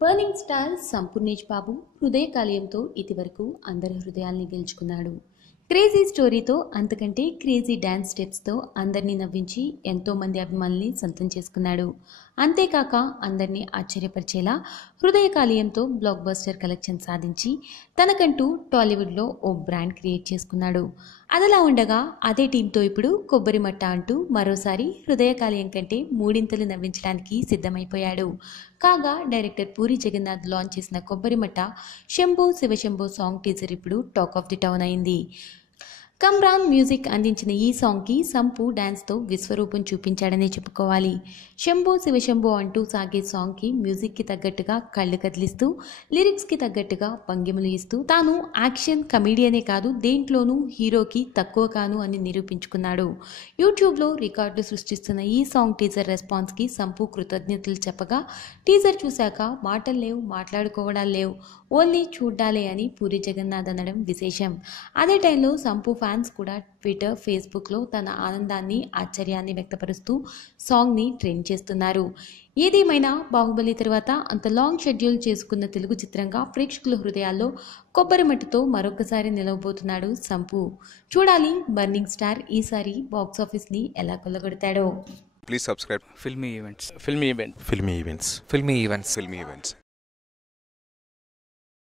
Burning star Sampoornesh Babu హృదయకాలయంతో ఇదివరకు అందరి హృదయాల్ని గెలుచుకున్నాడు. క్రేజీ స్టోరీతో, అంతకంటే క్రేజీ డాన్స్ స్టెప్స్తో అందరినీ నవ్వించి ఎంతో మంది అభిమానుల్ని సొంతం చేసుకున్నాడు. అంతేకాక అందరినీ ఆశ్చర్యపరిచేలా హృదయకాలయంతో బ్లాక్ బస్టర్ కలెక్షన్ సాధించి తనకంటూ టాలీవుడ్లో ఓ బ్రాండ్ క్రియేట్ చేసుకున్నాడు. అదలా ఉండగా అదే టీంతో ఇప్పుడు కొబ్బరిమట్ట అంటూ మరోసారి హృదయకాలయం కంటే మూడింతలు నవ్వించడానికి సిద్ధమైపోయాడు. కాగా డైరెక్టర్ పూరి జగన్నాథ్ లాంచ్ చేసిన కొబ్బరిమట్ట శంభో శివశంభో సాంగ్ టీజర్ ఇప్పుడు టాక్ ఆఫ్ ది టౌన్ అయింది. కమ్రాన్ మ్యూజిక్ అందించిన ఈ సాంగ్కి సంపు డ్యాన్స్తో విశ్వరూపం చూపించాడనే చెప్పుకోవాలి. శంభో శివశంభో అంటూ సాగే సాంగ్కి మ్యూజిక్కి తగ్గట్టుగా కళ్ళు కదిలిస్తూ, లిరిక్స్కి తగ్గట్టుగా భంగిమలు ఇస్తూ తాను యాక్షన్ కమీడియనే కాదు, దేంట్లోనూ హీరోకి తక్కువ కాను అని నిరూపించుకున్నాడు. యూట్యూబ్లో రికార్డులు సృష్టిస్తున్న ఈ సాంగ్ టీజర్ రెస్పాన్స్కి సంపు కృతజ్ఞతలు చెప్పగా, టీజర్ చూశాక మాటలు లేవు, మాట్లాడుకోవడాలు లేవు, ఓన్లీ చూడ్డాలే అని పూరి జగన్నాథ్ అనడం విశేషం. అదే టైంలో సంపు ఫ్యాన్స్ కూడా ట్విట్టర్, ఫేస్బుక్లో తన ఆనందాన్ని, ఆశ్చర్యాన్ని వ్యక్తపరుస్తూ సాంగ్ని ట్రెండ్ చేస్తున్నారు. ఏదేమైనా బాహుబలి తర్వాత అంత లాంగ్ షెడ్యూల్ చేసుకున్న తెలుగు చిత్రంగా ప్రేక్షకుల హృదయాల్లో కొబ్బరిమట్టితో మరొకసారి నిలవబోతున్నాడు సంపు. చూడాలి బర్నింగ్ స్టార్ ఈసారి బాక్సాఫీస్ని ఎలా కొల్లగొడతాడో. Please subscribe. Filmy events. Filmy events. Filmy events.